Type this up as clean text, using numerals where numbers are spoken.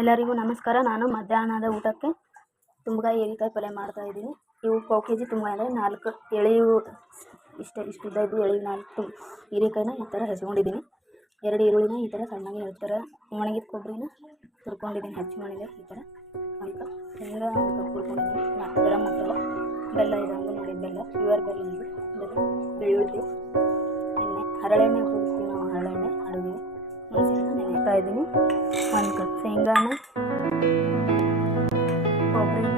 ಎಲ್ಲರಿಗೂ ನಮಸ್ಕಾರ. ನಾನು ಮಧ್ಯಾಹ್ನದ ಊಟಕ್ಕೆ ತುಂಬಗಾಯಿ ಹೀರೆಕಾಯಿ ಪಲ್ಯ ಮಾಡ್ತಾಯಿದ್ದೀನಿ. ಇವು 1 kg ತುಂಬಗಾಯಿ ಅಂದರೆ 4 ಎಳೆಯು ಇಷ್ಟುದ್ದ ಇದ್ದು ಎಳೆಯು 4 ಹೀರೆಕಾಯಿನ ಈ ಥರ ಹೆಚ್ಕೊಂಡಿದ್ದೀನಿ. 2 ಈರುಳ್ಳಿನ ಈ ಥರ ಸಣ್ಣಗೆ ಈ ಥರ ಒಣಗಿದ ಕೊಬ್ಬರಿನ ಹುರ್ಕೊಂಡಿದ್ದೀನಿ ಹಚ್ಚಿಕೊಂಡಿದ್ದೆ ಈ ಥರ ಅಂತ ಶೇಂಗಾ ಹುರ್ಕೊಂಡಿದ್ದೀನಿ. 4 ಗರಂ ಮಸಾಲ, ಬೆಲ್ಲ ಇದೆ ಅಂಗನವಾಡಿ ಬೆಲ್ಲ, ಪ್ಯೂರ್ ಬೆಲ್ಲ ಇದು, ಬೆಳ್ಳುಳ್ಳಿ, ಎಣ್ಣೆ, ಹರಳೆಣ್ಣೆ ಉಪಯೋಗಿಸ್ತೀವಿ ನಾವು. ಹರಳೆಣ್ಣೆ ಅಡುಗೆಗೆ ನೆನೆಸ್ತಾ ಇದ್ದೀನಿ. 1 ಕಪ್ ಶೇಂಗಾನ, ಕೊಬ್ಬರಿ,